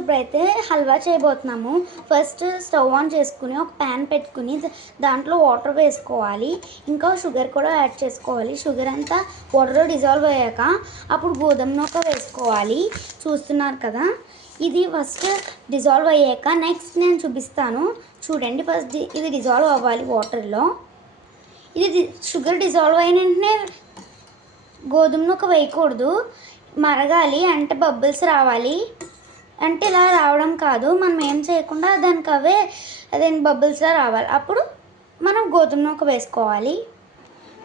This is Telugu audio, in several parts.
ఇప్పుడైతే హల్వా చేయబోతున్నాము. ఫస్ట్ స్టవ్ ఆన్ చేసుకుని ఒక ప్యాన్ పెట్టుకుని దాంట్లో వాటర్ వేసుకోవాలి. ఇంకా షుగర్ కూడా యాడ్ చేసుకోవాలి. షుగర్ అంతా వాటర్లో డిజాల్వ్ అయ్యాక అప్పుడు గోధుమ నూక వేసుకోవాలి. చూస్తున్నారు కదా, ఇది ఫస్ట్ డిజాల్వ్ అయ్యాక నెక్స్ట్ నేను చూపిస్తాను. చూడండి, ఫస్ట్ ఇది డిజాల్వ్ అవ్వాలి వాటర్లో. ఇది షుగర్ డిజాల్వ్ అయిన వెంటనే గోధుమ నూక వేయకూడదు, మరగాలి. అంటే బబుల్స్ రావాలి. అంటే ఇలా రావడం కాదు, మనం ఏం చేయకుండా దానికి అదే బబుల్స్లా రావాలి. అప్పుడు మనం గోధుమ నూక వేసుకోవాలి.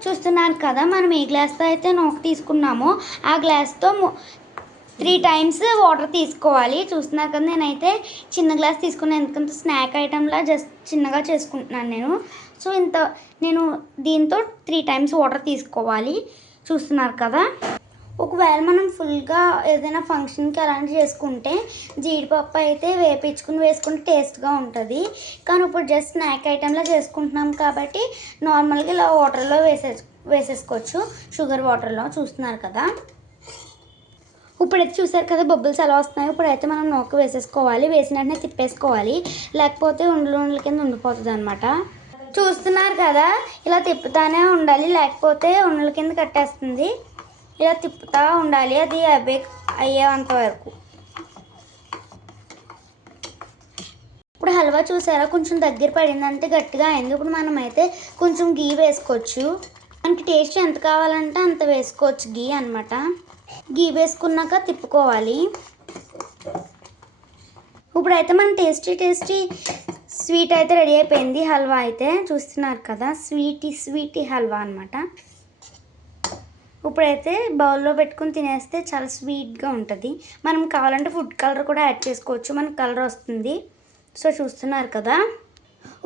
చూస్తున్నాను కదా, మనం ఏ గ్లాస్తో అయితే నూక తీసుకున్నామో ఆ గ్లాస్తో 3 times వాటర్ తీసుకోవాలి. చూస్తున్నారు కదా, నేనైతే చిన్న గ్లాస్ తీసుకున్నాను, ఎందుకంటే స్నాక్ ఐటెంలా జస్ట్ చిన్నగా చేసుకుంటున్నాను నేను. సో నేను దీంతో 3 times వాటర్ తీసుకోవాలి. చూస్తున్నారు కదా, ఒకవేళ మనం ఫుల్గా ఏదైనా ఫంక్షన్కి అలాంటివి చేసుకుంటే జీడిపప్పు అయితే వేపించుకుని వేసుకుంటే టేస్ట్గా ఉంటుంది. కానీ ఇప్పుడు జస్ట్ స్నాక్ ఐటెంలా చేసుకుంటున్నాం కాబట్టి నార్మల్గా ఇలా వాటర్లో వేసేసుకోవచ్చు, షుగర్ వాటర్లో. చూస్తున్నారు కదా, ఇప్పుడైతే చూసారు కదా బబుల్స్ ఎలా వస్తున్నాయి. ఇప్పుడైతే మనం నూక వేసేసుకోవాలి. వేసిన వెంటనే తిప్పేసుకోవాలి, లేకపోతే ఉండల కింద ఉండిపోతుంది అనమాట. చూస్తున్నారు కదా, ఇలా తిప్పుతానే ఉండాలి, లేకపోతే ఉండల కింద కట్టేస్తుంది. ఇలా తిప్పుతూ ఉండాలి, అది అయ్యేంత వరకు. ఇప్పుడు హల్వా చూసారా, కొంచెం దగ్గర పడిందంటే గట్టిగా అయింది. ఇప్పుడు మనం అయితే కొంచెం గీ వేసుకోవచ్చు. మనకి టేస్ట్ ఎంత కావాలంటే అంత వేసుకోవచ్చు గీ అనమాట. గీ వేసుకున్నాక తిప్పుకోవాలి. ఇప్పుడైతే మన టేస్టీ స్వీట్ అయితే రెడీ అయిపోయింది. హల్వా అయితే చూస్తున్నారు కదా, స్వీటీ హల్వా అనమాట. ఇప్పుడైతే బౌల్లో పెట్టుకుని తినేస్తే చాలా స్వీట్గా ఉంటుంది. మనం కావాలంటే ఫుడ్ కలర్ కూడా యాడ్ చేసుకోవచ్చు, మనకు కలర్ వస్తుంది. సో చూస్తున్నారు కదా,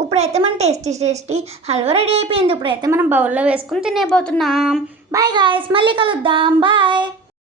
ఇప్పుడైతే మన టేస్టీ హల్వా రెడీ అయిపోయింది. ఇప్పుడైతే మనం బౌల్లో వేసుకుని తినేపోతున్నాం. బాయ్ గాయ్స్, మళ్ళీ కలుద్దాం. బాయ్.